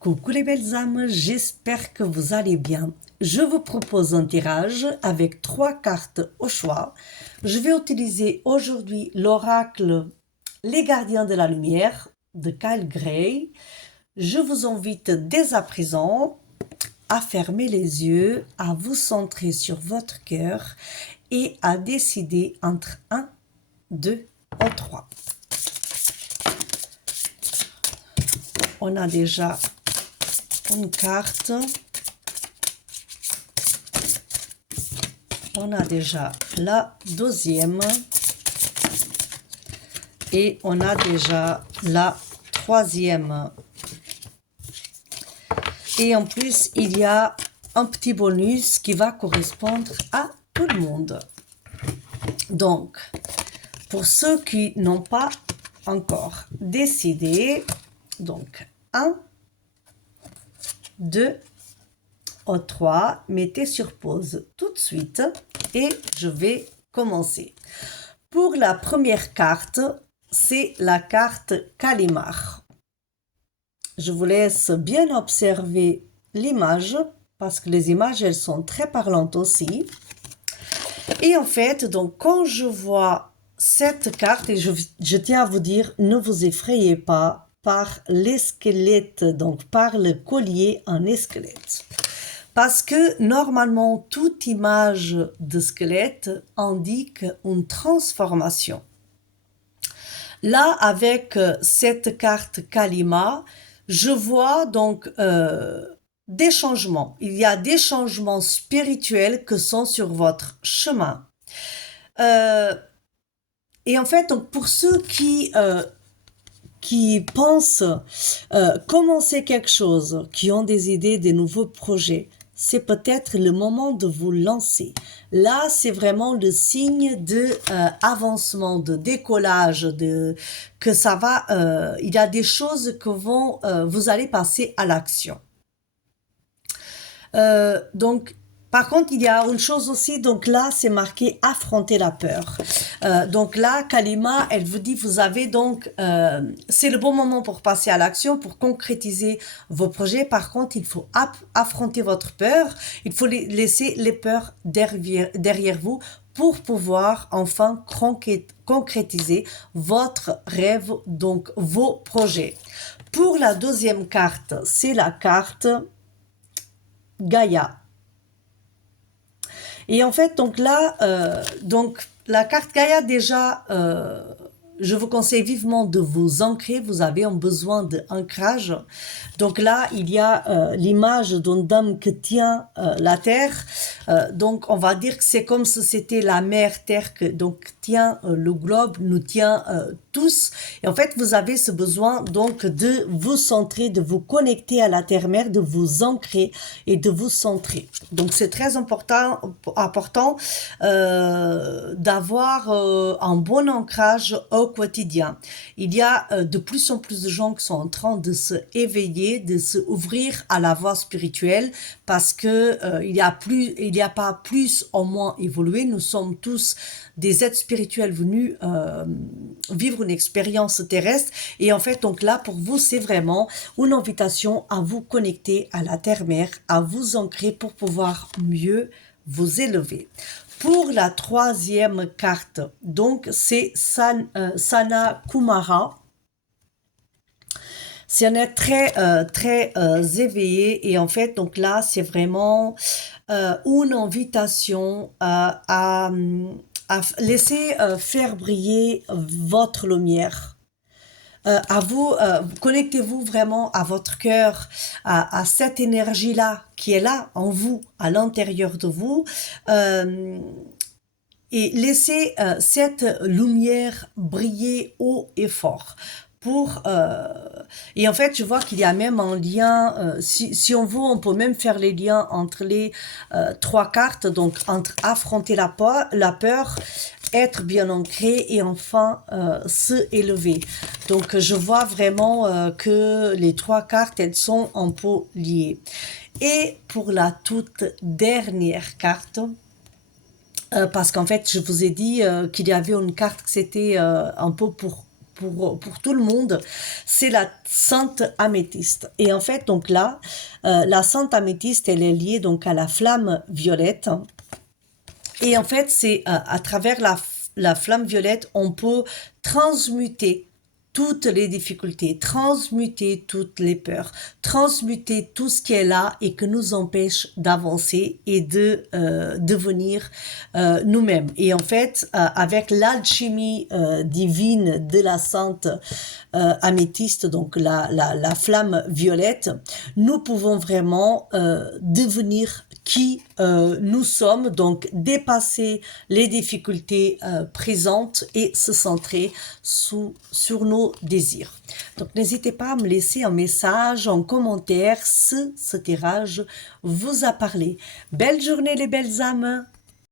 Coucou les belles âmes, j'espère que vous allez bien. Je vous propose un tirage avec 3 cartes au choix. Je vais utiliser aujourd'hui l'oracle Les Gardiens de la Lumière de Kyle Gray. Je vous invite dès à présent à fermer les yeux, à vous centrer sur votre cœur et à décider entre 1, 2 ou 3. On a déjà une carte. On a déjà la deuxième. Et on a déjà la troisième. Et en plus, il y a un petit bonus qui va correspondre à tout le monde. Donc, pour ceux qui n'ont pas encore décidé, donc 1, 2 ou 3, mettez sur pause tout de suite et je vais commencer. Pour la première carte, c'est la carte Kalimar. Je vous laisse bien observer l'image parce que les images, elles sont très parlantes aussi. Et en fait, donc quand je vois cette carte, et je tiens à vous dire, ne vous effrayez pas par les squelettes, donc par le collier en squelette. Parce que normalement, toute image de squelette indique une transformation. Là, avec cette carte Kalima, je vois donc des changements. Il y a des changements spirituels que sont sur votre chemin. Et en fait, donc, pour ceux qui pensent commencer quelque chose, qui ont des idées, des nouveaux projets, c'est peut-être le moment de vous lancer. Là, c'est vraiment le signe de avancement, de décollage, que ça va. Il y a des choses que vous allez passer à l'action. Donc, par contre, il y a une chose aussi, donc là, c'est marqué affronter la peur. Donc là, Kalima, elle vous dit, vous avez donc, c'est le bon moment pour passer à l'action, pour concrétiser vos projets. Par contre, il faut affronter votre peur. Il faut laisser les peurs derrière vous pour pouvoir enfin concrétiser votre rêve, donc vos projets. Pour la deuxième carte, c'est la carte Gaïa. Et en fait, donc là, donc la carte Gaïa, déjà, je vous conseille vivement de vous ancrer. Vous avez un besoin d'ancrage. Donc là, il y a l'image d'une dame qui tient la terre. Donc, on va dire que c'est comme si c'était la mère terre que donc tient le globe, nous tient tous. Et en fait, vous avez ce besoin donc de vous centrer, de vous connecter à la terre-mère, de vous ancrer et de vous centrer. Donc, c'est très important d'avoir un bon ancrage au quotidien. Il y a de plus en plus de gens qui sont en train de se éveiller, de se ouvrir à la voie spirituelle parce que il y a pas plus ou moins évolué. Nous sommes tous des êtres spirituels venus vivre une expérience terrestre. Et en fait, donc là, pour vous, c'est vraiment une invitation à vous connecter à la terre-mère, à vous ancrer pour pouvoir mieux vous élever. Pour la troisième carte, donc c'est Sana Kumara. C'est un être très éveillé et en fait donc là c'est vraiment une invitation à laisser faire briller votre lumière. À vous, connectez-vous vraiment à votre cœur, à cette énergie-là qui est là en vous, à l'intérieur de vous. Et laissez cette lumière briller haut et fort. Et en fait, je vois qu'il y a même un lien, si on veut, on peut même faire les liens entre les 3 cartes, donc entre affronter la peur, être bien ancré et enfin se élever. Donc je vois vraiment que les 3 cartes, elles sont un peu liées. Et pour la toute dernière carte, parce qu'en fait, je vous ai dit qu'il y avait une carte que c'était un peu pour tout le monde, c'est la sainte améthyste. Et en fait, donc là, la sainte améthyste, elle est liée donc à la flamme violette. Et en fait, c'est à travers la flamme violette, on peut transmuter toutes les difficultés, transmuter toutes les peurs, transmuter tout ce qui est là et que nous empêche d'avancer et de devenir nous-mêmes. Et en fait, avec l'alchimie divine de la sainte améthyste, donc la flamme violette, nous pouvons vraiment devenir qui nous sommes, donc dépasser les difficultés présentes et se centrer sur nos désirs. Donc n'hésitez pas à me laisser un message en commentaire si ce tirage vous a parlé. Belle journée les belles âmes!